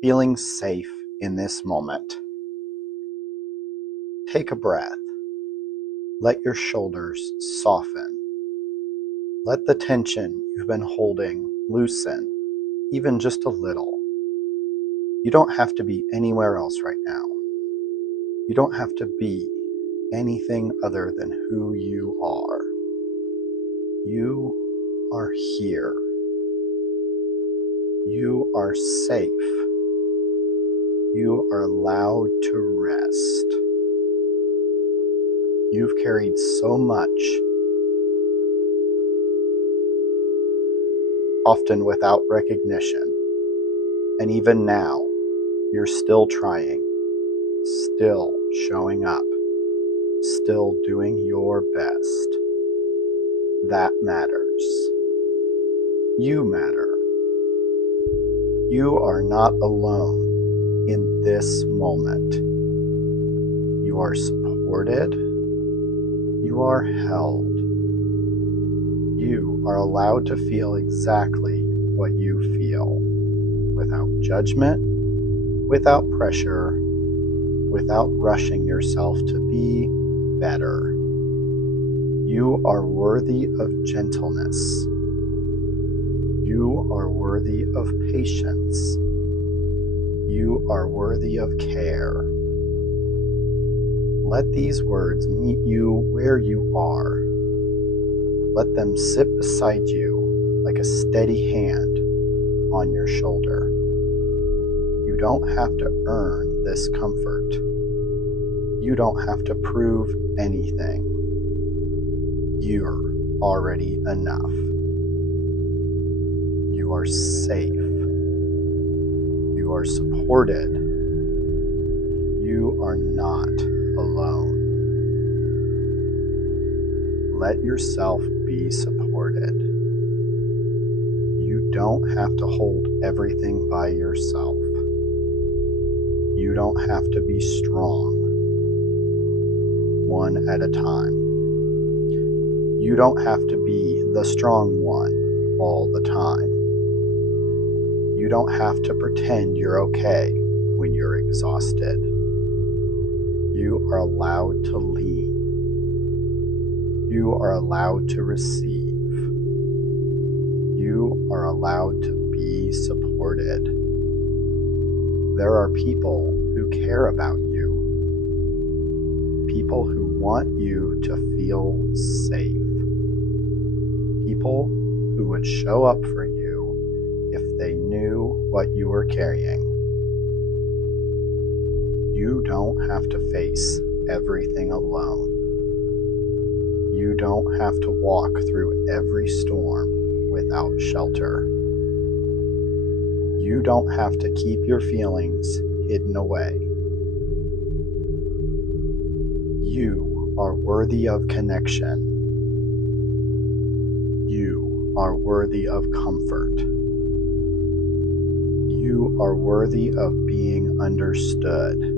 feeling safe in this moment. Take a breath. Let your shoulders soften. Let the tension you've been holding loosen, even just a little. You don't have to be anywhere else right now. You don't have to be anything other than who you are. You are here. You are safe. You are allowed to rest. You've carried so much, often without recognition, and even now, you're still trying, still showing up, still doing your best. That matters. You matter. You are not alone in this moment. You are supported. You are held. You are allowed to feel exactly what you feel, without judgment, without pressure, without rushing yourself to be better. You are worthy of gentleness. You are worthy of patience. You are worthy of care. Let these words meet you where you are. Let them sit beside you like a steady hand on your shoulder. You don't have to earn this comfort. You don't have to prove anything. You're already enough. You are safe. You are supported. You are not alone. Let yourself be supported. You don't have to hold everything by yourself. You don't have to be strong, one at a time. You don't have to be the strong one all the time. You don't have to pretend you're okay when you're exhausted. You are allowed to lean. You are allowed to receive. You are allowed to be supported. There are people who care about you. People who want you to feel safe. People who would show up for you if they knew what you were carrying. You don't have to face everything alone. You don't have to walk through every storm without shelter. You don't have to keep your feelings hidden away. You are worthy of connection. You are worthy of comfort. You are worthy of being understood.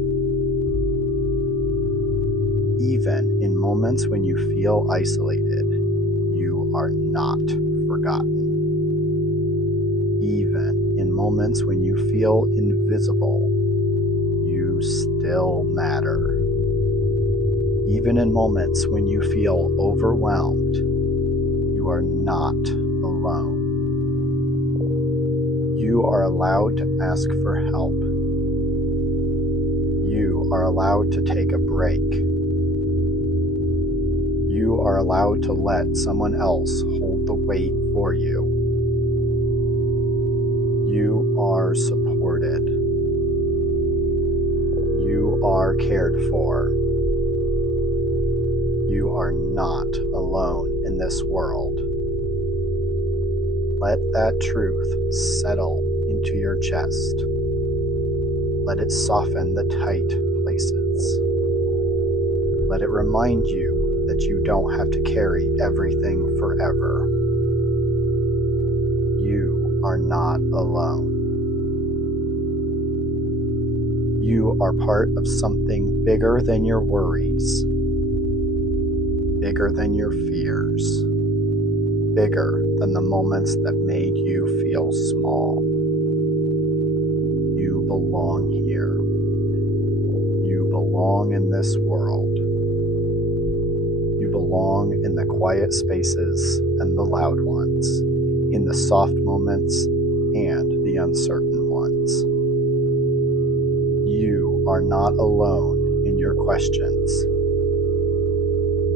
Even in moments when you feel isolated, you are not forgotten. Even in moments when you feel invisible, you still matter. Even in moments when you feel overwhelmed, you are not alone. You are allowed to ask for help. You are allowed to take a break. You are allowed to let someone else hold the weight for you. You are supported. You are cared for. You are not alone in this world. Let that truth settle into your chest. Let it soften the tight places. Let it remind you that you don't have to carry everything forever. You are not alone. You are part of something bigger than your worries, bigger than your fears, bigger than the moments that made you feel small. You belong here. You belong in this world. You belong in the quiet spaces and the loud ones, in the soft moments and the uncertain ones. You are not alone in your questions.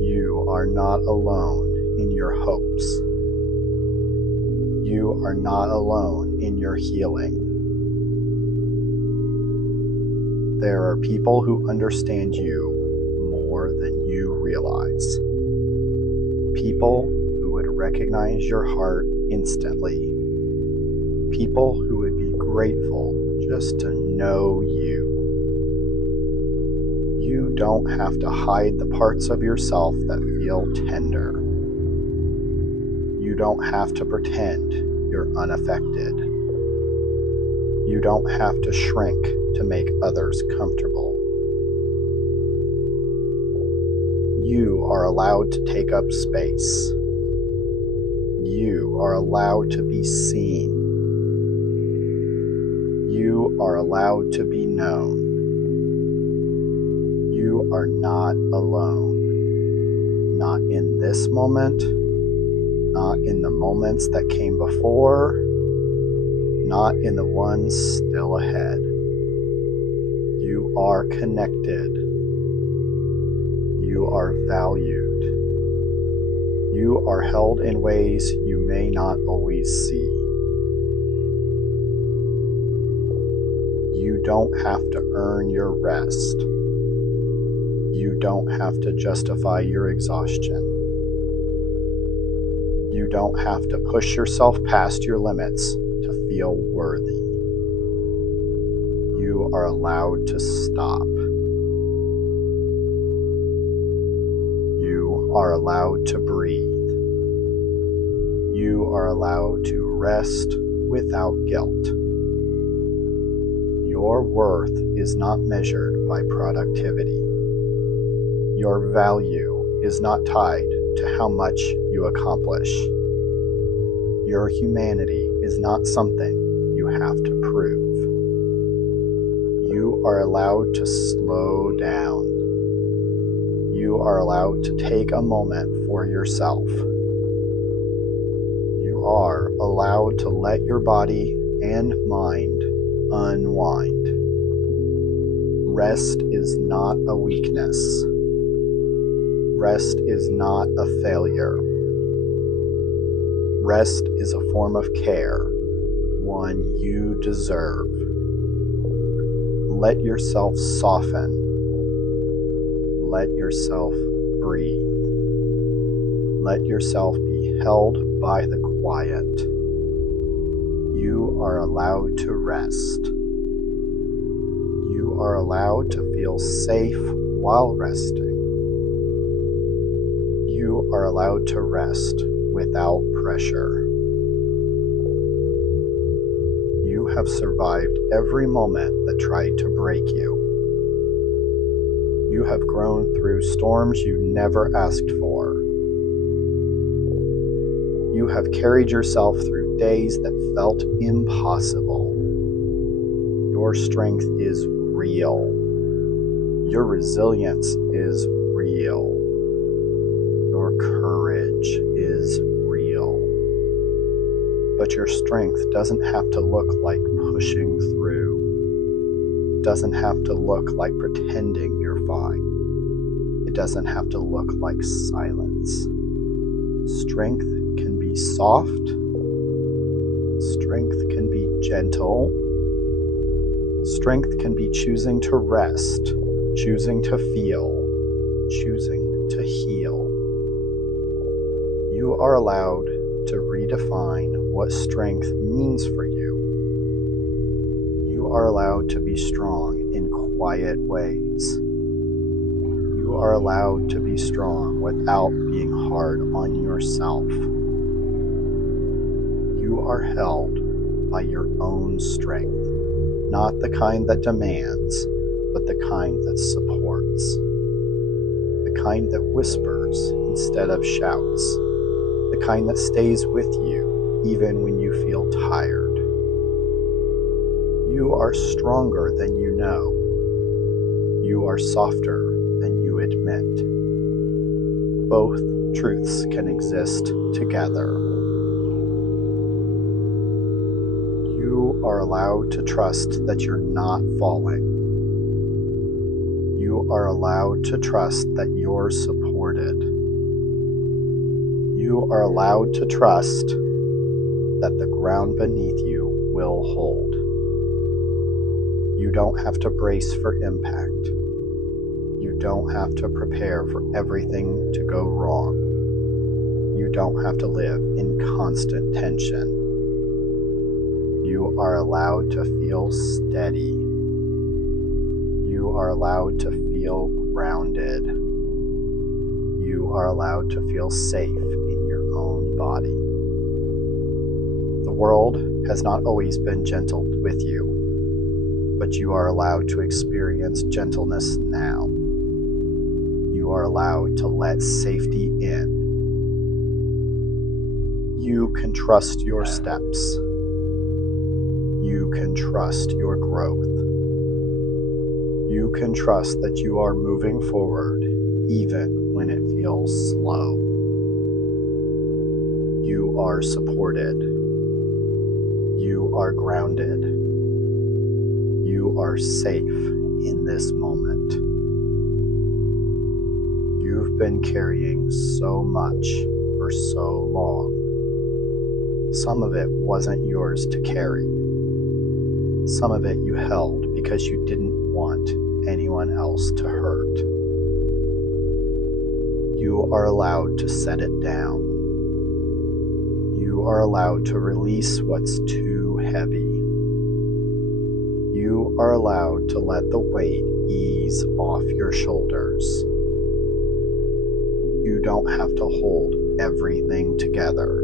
You are not alone in your hopes. You are not alone in your healing. There are people who understand you more than you realize. People who would recognize your heart instantly. People who would be grateful just to know you. You don't have to hide the parts of yourself that feel tender. You don't have to pretend you're unaffected. You don't have to shrink to make others comfortable. You are allowed to take up space. You are allowed to be seen. You are allowed to be known. You are not alone. Not in this moment, not in the moments that came before, not in the ones still ahead. You are connected. You are valued. You are held in ways you may not always see. You don't have to earn your rest. You don't have to justify your exhaustion. You don't have to push yourself past your limits to feel worthy. You are allowed to stop. You are allowed to breathe. You are allowed to rest without guilt. Your worth is not measured by productivity. Your value is not tied to how much you accomplish. Your humanity is not something you have to prove. You are allowed to slow down. You are allowed to take a moment for yourself. You are allowed to let your body and mind unwind. Rest is not a weakness. Rest is not a failure. Rest is a form of care, one you deserve. Let yourself soften. Let yourself breathe. Let yourself be held by the quiet. You are allowed to rest. You are allowed to feel safe while resting. You are allowed to rest without pressure. You have survived every moment that tried to break you. You have grown through storms you never asked for. You have carried yourself through days that felt impossible. Your strength is real. Your resilience is real. Your courage is real. But your strength doesn't have to look like pushing through. It doesn't have to look like pretending you're fine. It doesn't have to look like silence. Strength can be soft. Strength can be gentle. Strength can be choosing to rest, choosing to feel, choosing to heal. You are allowed to redefine what strength means for you. You are allowed to be strong in quiet ways. You are allowed to be strong without being hard on yourself. You are held by your own strength, not the kind that demands, but the kind that supports. The kind that whispers instead of shouts. The kind that stays with you even when you feel tired. You You are stronger than you know. You are softer than you admit. Both truths can exist together. You are allowed to trust that you're not falling. You are allowed to trust that you're supported. You are allowed to trust that the ground beneath you will hold. You don't have to brace for impact. You don't have to prepare for everything to go wrong. You don't have to live in constant tension. You are allowed to feel steady. You are allowed to feel grounded. You are allowed to feel safe in your own body. The world has not always been gentle with you, but you are allowed to experience gentleness now. You are allowed to let safety in. You can trust your steps. You can trust your growth. You can trust that you are moving forward even when it feels slow. You are supported. You are grounded. You are safe in this moment. You've been carrying so much for so long. Some of it wasn't yours to carry. Some of it you held because you didn't want anyone else to hurt. You are allowed to set it down. You are allowed to release what's too heavy. You are allowed to let the weight ease off your shoulders. You don't have to hold everything together.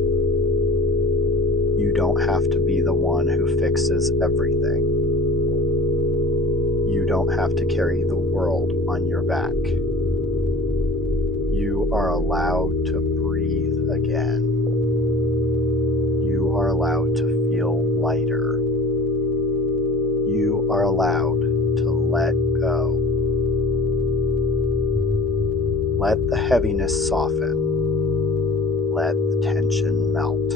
You don't have to be the one who fixes everything. You don't have to carry the world on your back. You are allowed to breathe again. You are allowed to feel lighter. You are allowed to let go. Let the heaviness soften. Let the tension melt.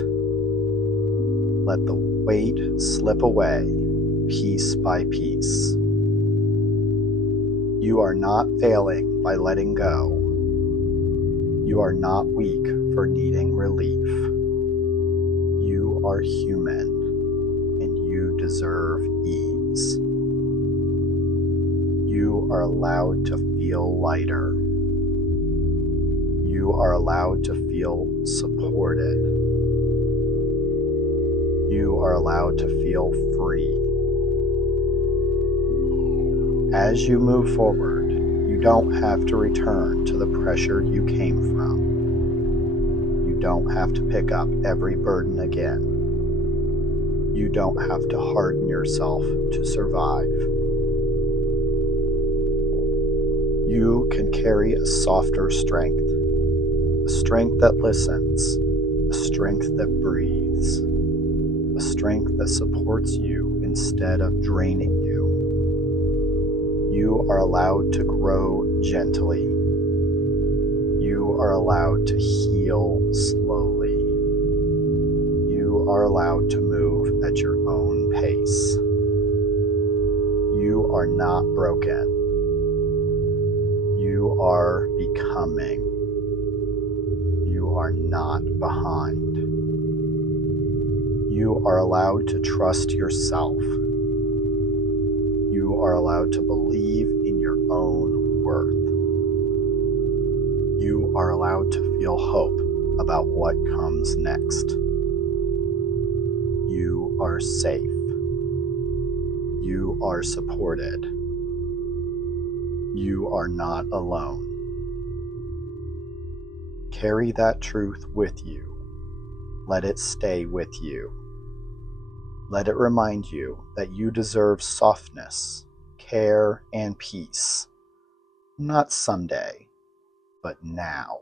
Let the weight slip away piece by piece. You are not failing by letting go. You are not weak for needing relief. You are human, and you deserve ease. You are allowed to feel lighter. You are allowed to feel supported. You are allowed to feel free. As you move forward, you don't have to return to the pressure you came from. You don't have to pick up every burden again. You don't have to harden yourself to survive. You can carry a softer strength, a strength that listens, a strength that breathes, a strength that supports you instead of draining you. You are allowed to grow gently. You are allowed to heal slowly. You are allowed to move at your own pace. You are not broken. You are becoming. You are not behind. You are allowed to trust yourself. You are allowed to believe in your own worth. You are allowed to feel hope about what comes next. You are safe. You are supported. You are not alone. Carry that truth with you. Let it stay with you. Let it remind you that you deserve softness, care, and peace. Not someday, but now.